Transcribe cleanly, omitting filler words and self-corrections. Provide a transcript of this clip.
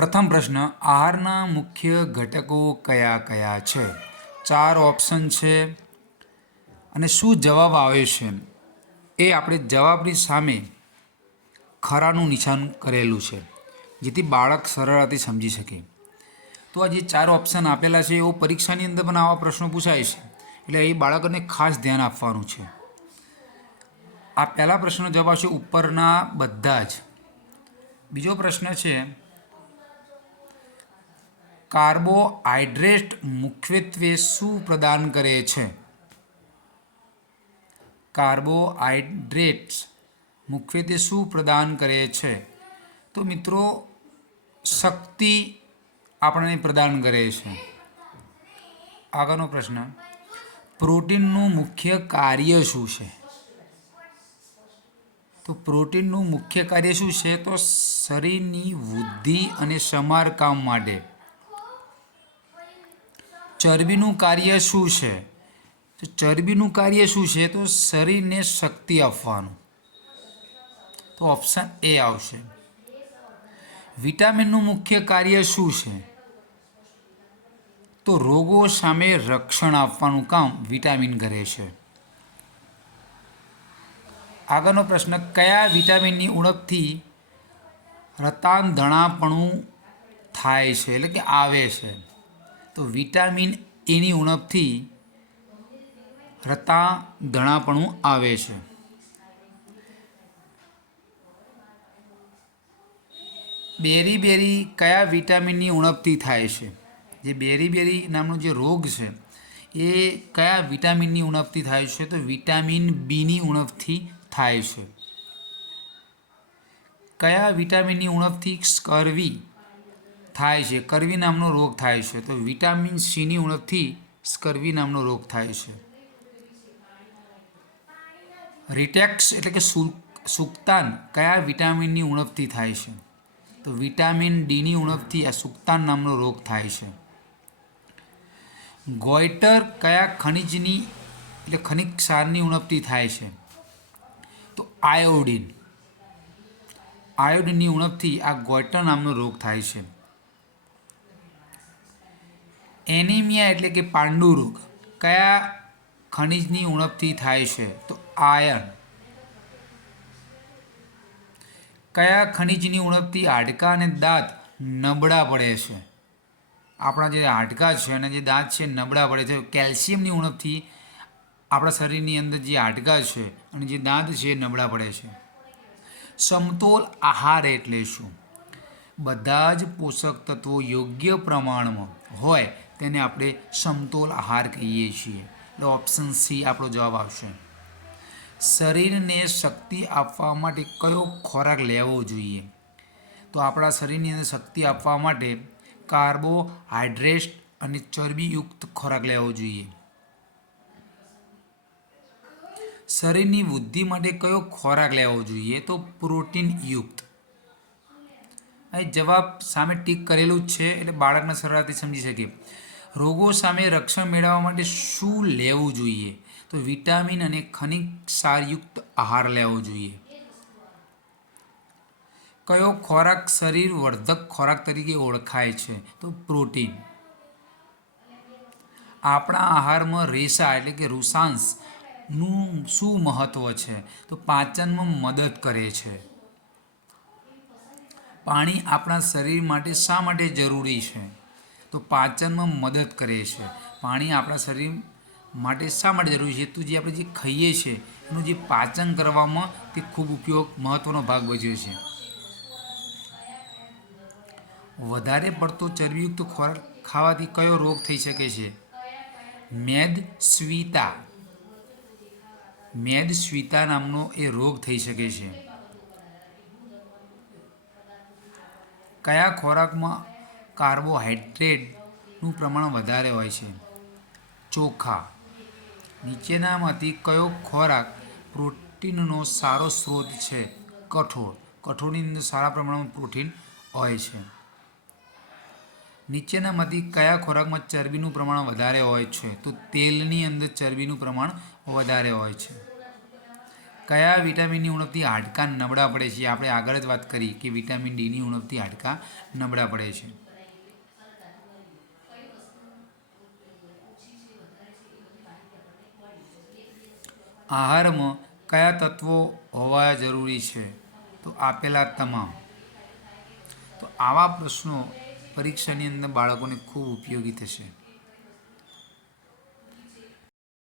પ્રથમ પ્રશ્ન, આહારના મુખ્ય ઘટકો કયા કયા છે? 4 ઓપ્શન છે અને શું જવાબ આવે છે એ આપણે જવાબની સામે ખરાનું નિશાન કરેલું છે, જેથી બાળક સરળતાથી સમજી શકે. તો આ જે 4 ઓપ્શન આપેલા છે એવો પરીક્ષાની અંદર પણ આવા પ્રશ્નો પૂછાય છે, એટલે એ બાળકોને ખાસ ધ્યાન આપવાનું છે. આ પહેલા પ્રશ્નનો જવાબ આવશે ઉપરના બધા જ. બીજો પ્રશ્ન છે, કાર્બોહાઈડ્રેટ મુખ્યત્વે શું પ્રદાન કરે છે? કાર્બોહાઈડ્રેટ્સ મુખ્યત્વે શું પ્રદાન કરે છે? તો મિત્રો શક્તિ આપણને પ્રદાન કરે છે. આગળનો પ્રશ્ન, પ્રોટીનનું મુખ્ય કાર્ય શું છે? તો પ્રોટીનનું મુખ્ય કાર્ય શું છે? તો શરીરની વૃદ્ધિ અને સમારકામ માટે. ચરબીનું કાર્ય શું છે? તો ચરબીનું કાર્ય શું છે? તો શરીરને શક્તિ આપવાનું. તો ઓપ્શન એ આવશે. વિટામિનનું મુખ્ય કાર્ય શું છે? તો રોગો સામે રક્ષણ આપવાનું કામ વિટામિન કરે છે. આગળનો પ્રશ્ન, કયા વિટામિનની ઉણપથી રતાંધણાપણું થાય છે, એટલે કે આવે છે? તો વિટામિન એની ઉણપથી રતાંધણાપણું આવે છે. બેરી કયા વિટામિનની ઉણપથી થાય છે? જે બેરી નામનો જે રોગ છે એ કયા વિટામિનની ઉણપથી થાય છે? તો વિટામિન બીની ઉણપથી થાય છે. કયા વિટામિનની ઉણપથી સ્કર્વી થાય છે? કર્વી નામનો રોગ થાય છે. તો વિટામિન સીની ઉણપથી સ્કર્વી નામનો રોગ થાય છે. રિટેક્સ એટલે કે સુક્તાન કયા વિટામિનની ઉણપથી થાય છે? તો વિટામિન ડીની ઉણપથી આ સુક્તાન નામનો રોગ થાય છે. ગોઈટર કયા ખનિજની એટલે ખનિજ ક્ષારની ઉણપથી થાય છે? તો આયોડિન. આયોડિનની ઉણપથી આ ગોઈટર નામનો રોગ થાય છે. એનિમિયા એટલે કે પાંડુ રોગ કયા ખનિજની ઉણપથી થાય છે? તો આયર્ન. કયા ખનિજની ઉણપથી હાડકાં અને દાંત નબળા પડે છે? આપણા જે હાડકાં છે અને જે દાંત છે નબળા પડે છે. કેલ્શિયમની ઉણપથી આપણા શરીરની અંદર જે હાડકાં છે અને જે દાંત છે એ નબળા પડે છે. સમતોલ આહાર એટલે શું? બધા જ પોષક તત્વો યોગ્ય પ્રમાણમાં હોય તેને આપણે સમતોલ આહાર કહીએ છીએ. એટલે ઓપ્શન સી આપણો જવાબ આવશે. શરીરને શક્તિ આપવા માટે કયો ખોરાક લેવો જોઈએ? તો આપણા શરીરની અંદર શક્તિ આપવા માટે કાર્બોહાઈડ્રેટ અને ચરબીયુક્ત ખોરાક લેવો જોઈએ. શરીરની વૃદ્ધિ માટે કયો ખોરાક લેવો જોઈએ? તો પ્રોટીનયુક્ત. અહીં જવાબ સામે ટીક કરેલું જ છે, એટલે બાળકને સરળતાથી સમજી શકે. રોગો સામે રક્ષણ મેળવવા માટે શું લેવું જોઈએ? તો વિટામિન અને ખનિજ ક્ષારયુક્ત આહાર લેવો જોઈએ. કયો ખોરાક શરીર વર્ધક ખોરાક તરીકે ઓળખાય છે? તો પ્રોટીન. આપણા આહારમાં રેસા એટલે કે રુસાંશનું શું મહત્ત્વ છે? તો પાચનમાં મદદ કરે છે. પાણી આપણા શરીર માટે શા માટે જરૂરી છે? તો પાચનમાં મદદ કરે છે. પાણી આપણા શરીર માટે શા માટે જરૂરી છે? તો જે આપણે જે ખાઈએ છીએ એનું જે પાચન કરવામાં તે ખૂબ મહત્ત્વનો ભાગ ભજવે છે. વધારે પડતો ચરબીયુક્ત ખોરાક ખાવાથી કયો રોગ થઈ શકે છે? મેદસ્વીતા નામનો એ રોગ થઈ શકે છે. કયા ખોરાકમાં કાર્બોહાઈડ્રેટનું પ્રમાણ વધારે હોય છે? ચોખા. નીચેનામાંથી કયો ખોરાક પ્રોટીનનો સારો સ્ત્રોત છે? કઠોળ. કઠોળની અંદર સારા પ્રમાણમાં પ્રોટીન હોય છે. નીચેનામાંથી કયા ખોરાકમાં ચરબીનું પ્રમાણ વધારે હોય છે? તો તેલની અંદર ચરબીનું પ્રમાણ વધારે હોય છે. કયા વિટામિનની ઉણપથી હાડકાં નબળા પડે છે? આપણે આગળ જ વાત કરી કે વિટામિન ડીની ઉણપથી હાડકાં નબળા પડે છે. આહારમાં કયા તત્વો હોવા જરૂરી છે? તો આપેલા તમામ. તો આવા પ્રશ્નો પરીક્ષાની અંદર બાળકોને ખૂબ ઉપયોગી થશે.